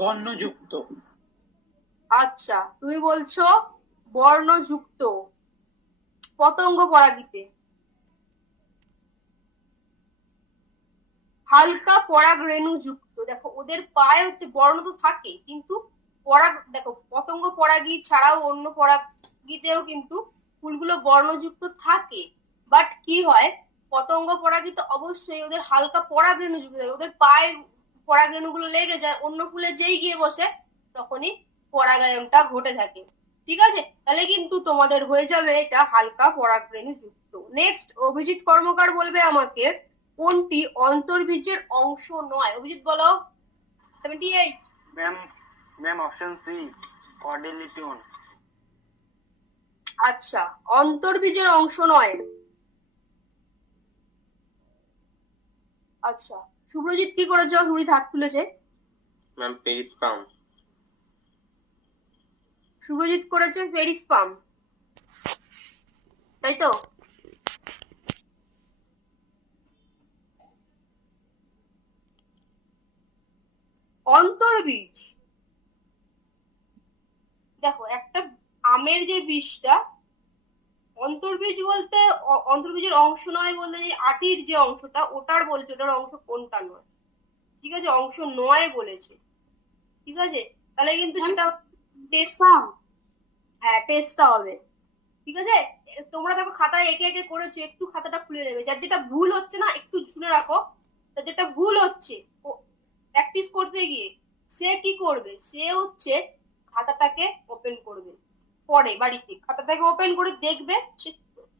বর্ণযুক্ত। আচ্ছা, তুমি বলছো বর্ণযুক্ত। পতঙ্গ পরাগীতে হালকা পরাগ রেণু যুক্ত। দেখো ওদের পায়ে হচ্ছে বর্ণ তো থাকে, কিন্তু পরাগ দেখো পতঙ্গ পরাগী ছাড়াও অন্য পরাগীতেও কিন্তু ফুলগুলো বর্ণযুক্ত থাকে। বাট কি হয়, পতঙ্গ পরাগীতে অবশ্যই ওদের হালকা পরাগ রেণু যুক্ত থাকে, ওদের পায়ে পরাগ রেণুগুলো লেগে যায়, অন্য ফুলে যেই গিয়ে বসে তখনই পরাগায়নটা ঘটে থাকে। ঠিক আছে, তাহলে কিন্তু তোমাদের হয়ে যাবে এটা হালকা পরাগ রেণু যুক্ত। নেক্সট অভিজিৎ কর্মকার বলবে আমাকে কোনটি অন্তর্বীজের অংশ নয়। অভিজিৎ বলো। 78। ম্যাম ম্যাম অপশন সি, কর্ডেলিটিউন। আচ্ছা, অন্তর্বীজের অংশ নয়। আচ্ছা, সুব্রজিৎ কি করেছো? সুব্রজিৎ হাত তুলেছে। ম্যাম পেরিসপাম। সুব্রজিৎ করেছে পেরিসপাম, তাই তো? অন্তর্বীজ, দেখো একটা আমের যে বীজটা, অন্তর্বীজ বলতে অন্তর্বীজের অংশ নয় বলতে যে আটির যে অংশটা ওটার বলছে, ওটার অংশ কোনটা নয়। ঠিক আছে, অংশ নয় বলেছে। ঠিক আছে, তাহলে কিন্তু সেটা টেস্ট, হ্যাঁ টেস্টটা হবে। ঠিক আছে, তোমরা দেখো খাতায় একে একে করেছো, একটু খাতাটা খুলে নেবে, যার যেটা ভুল হচ্ছে না একটু শুনে রাখো। যার যেটা ভুল হচ্ছে প্র্যাকটিস করতে গিয়ে সে কি করবে, সে হচ্ছে খাতাটাকে ওপেন করবে, পরে বাড়িতে খাতাটাকে ওপেন করে দেখবে,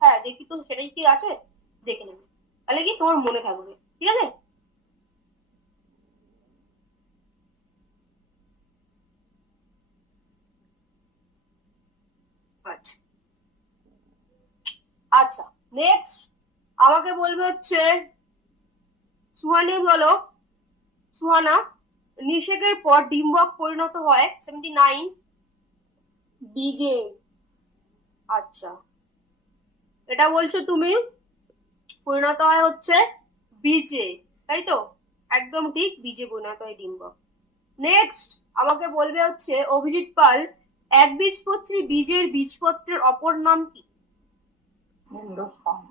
হ্যাঁ দেখি তো সেটাই কি আছে, দেখে নেবে, তাহলে কি তোমার মনে থাকবে। ঠিক আছে, আচ্ছা আচ্ছা, নেক্সট আমাকে বলবে হচ্ছে সুহানি, বলো সুহানা, নিষেকের পর ডিম্বক পরিণত হয় 79 বীজে। আচ্ছা, এটা বলছো তুমি, পরিণত হয় হচ্ছে বীজে, তাই তো? একদম ঠিক, বীজে পরিণত হয় ডিম্বক। নেক্সট আমাকে বলবে হচ্ছে অভিজিৎ পাল, একবীজপত্রী বীজের বীজপত্রের অপর নাম কি? এন্ডোস্পার্ম।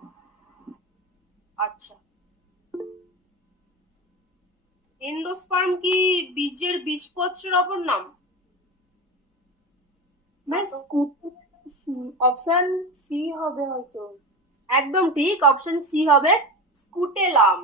আচ্ছা, এন্ডোস্পার্ম কি বীজের বীজপত্রের অপর নাম? অপশন সি হবে হয়তো। একদম ঠিক, অপশন সি হবে স্কুটেলাম।